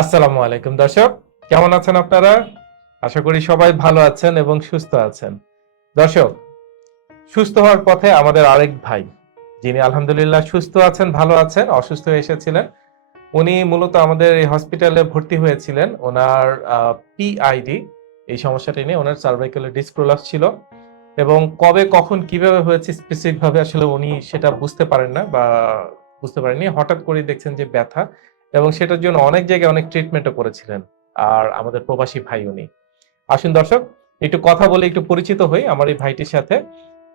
আসসালামু আলাইকুম দর্শক, কেমন আছেন আপনারা? আশা করি সবাই ভালো আছেন এবং সুস্থ আছেন। দর্শক, সুস্থ হওয়ার পথে আমাদের আরেক ভাই, যিনি আলহামদুলিল্লাহ সুস্থ আছেন, ভালো আছেন, অসুস্থ হয়ে এসেছিলেন। উনি মূলত আমাদের এই হসপিটালে ভর্তি হয়েছিলেন। ওনার পিআইডি এই সমস্যাটি নিয়ে ওনার সার্ভাইকালের ডিসপ্রোলাস ছিল এবং কবে, কখন, কীভাবে হয়েছে স্পেসিফিক ভাবে আসলে উনি সেটা বুঝতে পারেন না বা বুঝতে পারেননি। হঠাৎ করে দেখছেন যে ব্যথা। এবং সেটার জন্য অনেক জায়গায় অনেক ট্রিটমেন্টও করেছিলেন। আর আমাদের প্রবাসী ভাই উনি আসুন দর্শক একটু কথা বলে একটু পরিচিত হই আমার এই ভাইটির সাথে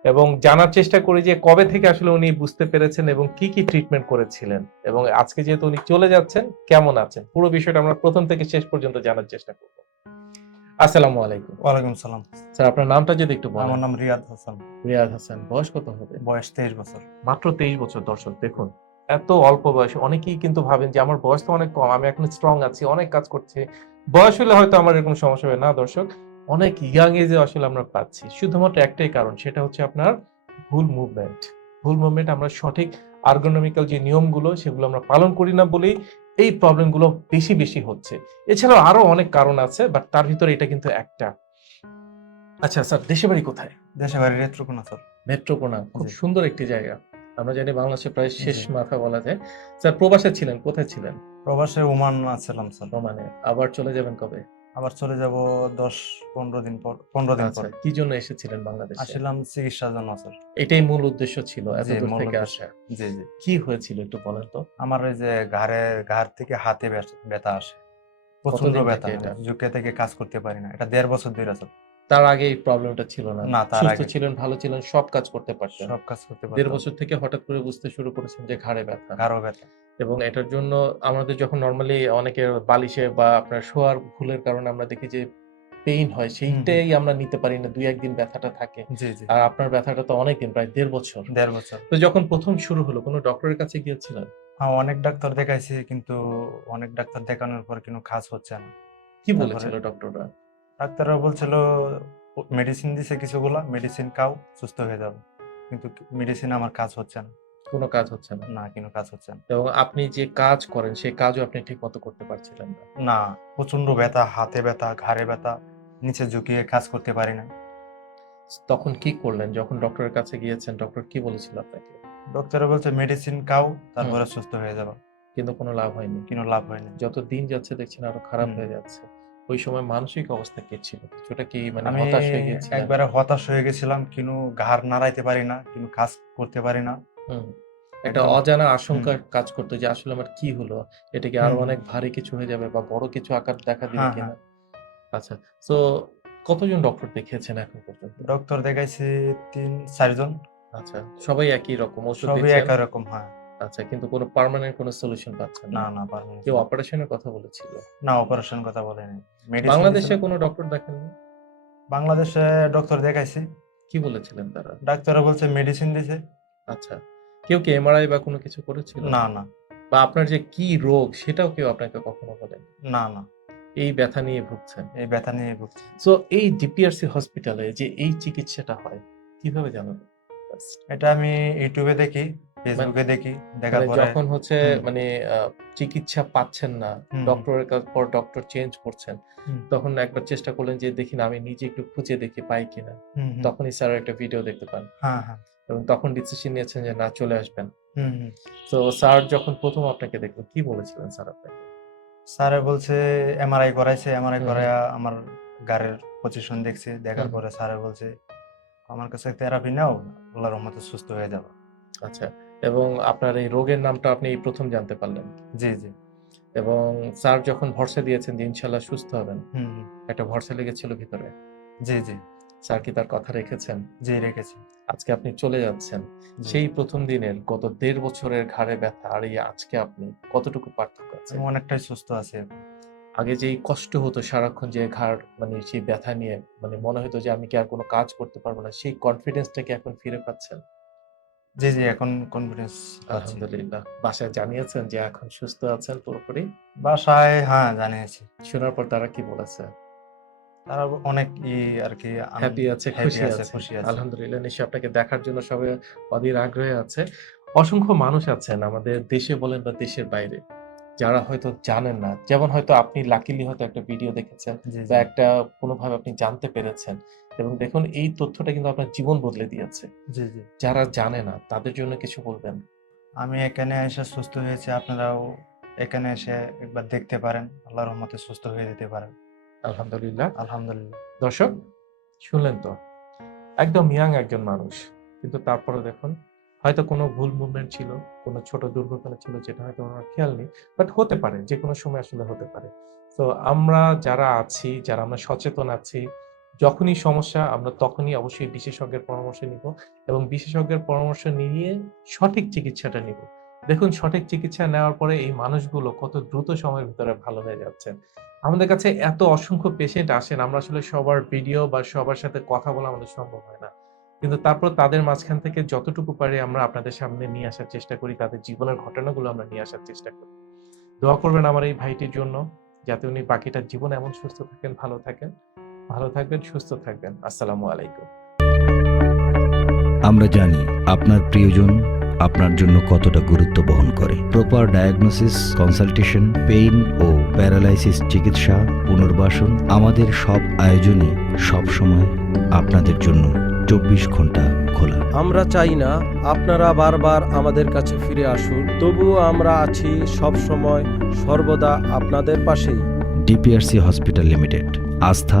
এবং জানার চেষ্টা করি যে কবে থেকে আসলে উনি বুঝতে পেরেছেন এবং কি কি ট্রিটমেন্ট করেছিলেন এবং আজকে যেহেতু উনি চলে যাচ্ছেন কেমন আছেন? পুরো বিষয়টা আমরা প্রথম থেকে শেষ পর্যন্ত জানার চেষ্টা করব। আসসালামু আলাইকুম। ওয়ালাইকুম সালাম। স্যার আপনার নামটা যদি একটু বলেন। আমার নাম রিয়াদ হাসান। রিয়াজ হাসান। বয়স কত হবে? বয়স তেইশ বছর। মাত্র তেইশ বছর দর্শক দেখুন। এত অল্প বয়সে। অনেকেই কিন্তু ভাবেন যে আমার বয়স তো অনেক কম আমি এখন স্ট্রং আছি অনেক কাজ করছি। বয়স হলে হয়তো আমার এরকম সমস্যা হবে। না দর্শক অনেক ইয়াং এজে আসলে আমরা পাচ্ছি। শুধুমাত্র একটাই কারণ সেটা হচ্ছে আপনার ভুল মুভমেন্ট ভুল মুভমেন্ট আমরা সঠিক আর্গোনমিক্যাল যে নিয়মগুলো সেগুলো আমরা পালন করি না বলেই এই প্রবলেমগুলো বেশি বেশি হচ্ছে। এছাড়াও আরও অনেক কারণ আছে বাট তার ভিতরে এটা কিন্তু একটা। আচ্ছা স্যার দেশে বাড়ি কোথায়? দেশে বাড়ি রেত্রকোনা স্যার নেত্রকোনা খুব সুন্দর একটি জায়গা। আমরা জানি বাংলাদেশের প্রায় শেষ মাথা বলা যায়। স্যার প্রবাসে ছিলেন কোথায় ছিলেন? প্রবাসে ওমান আছিলাম স্যার। ওমানে। আবার চলে যাবেন কবে? আবার চলে যাব দশ পনেরো দিন পর পনেরো দিন পরে। কি জন্য এসেছিলেন বাংলাদেশে? আসলাম চিকিৎসার জন্য স্যার। এটাই মূল উদ্দেশ্য ছিল এত দূর থেকে আসা। জি জি। কি হয়েছিল একটু বলেন তো? আমার ওই যে ঘাড়ে ঘাড় থেকে হাতে ব্যথা- আসে। প্রচণ্ড ব্যথা? ঝুঁকে থেকে কাজ করতে পারি না। এটা দেড় বছর ধরে স্যার। তার আগে এই প্রবলেমটা ছিল না। না, তার সুস্থ। ছিলেন ভালো ছিলেন সব কাজ করতে পারতেন। সব কাজ করতে পারি দেড় বছর থেকে হঠাৎ করে বুঝতে শুরু করেছেন যে ঘাড়ে ব্যথা। ঘাড়ও ব্যথা। এবং এটার জন্য আমাদের যখন নর্মালি অনেকের বালিশে বা আপনার শোয়ার ভুলের কারণে আমরা দেখি যে পেইন হয় সেইটাই আমরা নিতে পারি না দুই একদিন ব্যথাটা থাকে। আর আপনার ব্যথাটা তো অনেকদিন প্রায় দেড় বছর। দেড় বছর। তো যখন প্রথম শুরু হলো কোনো ডক্টরের কাছে গিয়েছিলেন? হ্যাঁ অনেক ডাক্তার দেখাইছি কিন্তু অনেক ডাক্তার দেখানোর পর কোনো কাজ হচ্ছে না। কি? বলেছিল ডক্টররা? ডাক্তাররা বলছিল মেডিসিন দিছে কিছুগুলা মেডিসিন খাও সুস্থ হয়ে যাবে। কিন্তু মেডিসিন আমার কাজ হচ্ছে না। কোনো কাজ হচ্ছে না? না কোনো কাজ হচ্ছে না। এবং আপনি যে কাজ করেন সেই কাজও আপনি ঠিক মতো করতে পারছিলেন না? না প্রচণ্ড ব্যথা হাতে ব্যথা ঘাড়ে ব্যথা নিচে ঝুঁকিয়ে কাজ করতে পারি না। তখন কি করলেন? যখন ডক্টরের কাছে গিয়েছেন ডক্টর কি বলেছিল আপনাকে? ডক্টর বলছে মেডিসিন খাও তারপরে সুস্থ হয়ে যাবে। কিন্তু কোনো লাভ হয়নি? কোনো লাভ হয়নি। যত দিন যাচ্ছে দেখছেন আরও খারাপ হয়ে যাচ্ছে। ওই সময় মানসিক অবস্থা কি ছিল? কিছুটা কি মানে হতাশ হয়ে গিয়েছিলেন একবারে হতাশ হয়ে গেছিলাম কিন্তু ঘাড় নাড়াইতে পারি না কিন্তু কাজ করতে পারি না। একটা অজানা আশঙ্কা কাজ করতো যে আসলে আমার কি হলো? এটা কি আরও অনেক ভারী কিছু হয়ে যাবে বা বড় কিছু আকার দেখা দিবে হ্যাঁ, কিনা? আচ্ছা তো কতজন ডক্টর দেখিয়েছেন এখন পর্যন্ত? ডক্টর দেখাইছি তিন চারজন। আচ্ছা সবাই একই রকম ওষুধ সবই একই রকম হ্যাঁ। আচ্ছা কিন্তু কোনো পার্মানেন্ট কোনো সলিউশন পাচ্ছেন না। না না। কেউ অপারেশনের কথা বলেছিল? না অপারেশন কথা বলেনি। বাংলাদেশে কোনো ডক্টর দেখেননি? বাংলাদেশে ডক্টর দেখাইছি। কি বলেছিলেন তারা? ডাক্তাররা বলছে মেডিসিন দিছে আচ্ছা কেউ কি এমআরআই বা কোনো কিছু করেছিল? না না। বা আপনার যে কি রোগ সেটাও কেউ আপনাকে কখনো বলেন? না না। এই ব্যথা নিয়ে ভুগছেন। এই ব্যথা নিয়ে ভুগছেন সো এই ডিপিআরসি হসপিটালে যে এই চিকিৎসাটা হয় কীভাবে জানেন এটা আমি ইউটিউবে দেখি। ফেসবুকে দেখি দেখার মানে পরে। যখন হচ্ছে মানে চিকিৎসা পাচ্ছেন না। ডক্টরের কাছ পর ডক্টর চেঞ্জ করছেন তখন একবার চেষ্টা করলেন যে দেখি না আমি নিজে একটু খুঁজে দেখি পাই কিনা। তখনই স্যার একটা ভিডিও দেখতে পান। হ্যাঁ হ্যাঁ। এবং তখন ডিসিশন নিয়েছেন যে না চলে আসবেন। তো স্যার যখন প্রথম আপনাকে দেখলেন কি বলেছিলেন স্যার আপনাকে? স্যারে বলছে এমআরআই করাইছে এমআরআই হুম। করাইয়া আমার গাড়ির পজিশন দেখছে। দেখার পরে স্যারে বলছে আমার কাছে থেরাপি নাও আল্লাহর রহমতে সুস্থ হয়ে যাবে। আচ্ছা। এবং আপনার এই রোগের নামটা আপনি এই প্রথম জানতে পারলেন। জি জি। এবং স্যার যখন ভরসা দিয়েছেন যে ইনশাল্লাহ সুস্থ হবেন। একটা ভরসা লেগেছিল ভিতরে। জি জি। স্যার কি তার কথা রেখেছেন? জি রেখেছি। আজকে আপনি চলে যাচ্ছেন। সেই প্রথম দিনের গত দেড় বছরের ঘাড়ে ব্যথা আর এই আজকে আপনি কতটুকু পার্থক্য আছে? অনেকটাই সুস্থ আছি। আগে যেই কষ্ট হতো সারাক্ষণ যে ঘাড় মানে সেই ব্যথা নিয়ে মানে মনে হতো যে আমি কি আর কোনো কাজ করতে পারব না সেই কনফিডেন্সটাকে এখন ফিরে পাচ্ছেন? জি জি এখন কনফিডেন্স আলহামদুলিল্লাহ। বাসায় জানিয়েছেন যে এখন সুস্থ আছেন পুরোপুরি? বাসায় হ্যাঁ জানিয়েছি। শোনার পর তারা কি বলেছে? তারা অনেক ই আর কি হ্যাপি আছে খুশি আছে খুশি আছে। আলহামদুলিল্লাহ নিশ্চয়ই আপনাকে দেখার জন্য সবাই অধীর আগ্রহে আছে। অসংখ্য মানুষ আছেন আমাদের দেশে বলেন বা দেশের বাইরে যারা হয়তো জানেন না। যেমন হয়তো আপনি লাকিলি হয়তো একটা ভিডিও দেখেছেন বা একটা কোনোভাবে আপনি জানতে পেরেছেন। এবং দেখুন এই তথ্যটা কিন্তু আপনার জীবন বদলে দিয়েছে। জি জি। যারা জানে না তাদের জন্য কিছু বলবেন? আমি এখানে এসে সুস্থ হয়েছি আপনারাও এখানে এসে একবার দেখতে পারেন। আল্লাহর রহমতে সুস্থ হয়ে যেতে পারেন। আলহামদুলিল্লাহ। আলহামদুলিল্লাহ। দর্শক শুনলেন তো? একদম ইয়াং একজন মানুষ। কিন্তু তারপরে দেখুন হয়তো কোনো ভুল মুভমেন্ট ছিল কোনো ছোট দুর্ঘটনা ছিল যেটা হয়তো ওনার খেয়াল নেই বাট হতে পারে যে কোনো সময় আসলে হতে পারে। তো আমরা যারা আছি যারা আমরা সচেতন আছি যখনই সমস্যা, আমরা তখনই অবশ্যই বিশেষজ্ঞের পরামর্শ নিব এবং বিশেষজ্ঞের পরামর্শ নিয়ে সঠিক চিকিৎসাটা নিব। দেখুন, সঠিক চিকিৎসা নেওয়ার পরে এই মানুষগুলো কত দ্রুত সময়ের ভিতরে ভালো হয়ে যাচ্ছেন আমাদের কাছে এত অসংখ্য পেশেন্ট আসেন, আমরা আসলে সবার ভিডিও বা সবার সাথে কথা বলা আমাদের সম্ভব হয় না। কিন্তু তারপর তাদের মাঝখান থেকে যতটুকু পারি আমরা আপনাদের সামনে নিয়ে আসার চেষ্টা করি, তাদের জীবনের ঘটনাগুলো আমরা নিয়ে আসার চেষ্টা করি। দোয়া করবেন আমার এই ভাইটির জন্য, যাতে উনি বাকিটা জীবন এমন সুস্থ থাকেন, ভালো থাকেন। ভালো থাকবেন সুস্থ থাকবেন। আসসালামু আলাইকুম। আমরা জানি আপনার প্রিয়জন আপনার জন্য কতটা গুরুত্ব বহন করে। প্রপার ডায়াগনোসিস কনসালটেশন পেইন ও প্যারালাইসিস চিকিৎসা পুনর্বাসন আমাদের সব আয়োজনই সব সময় আপনাদের জন্য চব্বিশ ঘণ্টা খোলা। আমরা চাই না আপনারা বারবার আমাদের কাছে ফিরে আসুন তবুও আমরা আছি সব সময় সর্বদা আপনাদের পাশেই। ডিপিআরসি হসপিটাল লিমিটেড আস্থা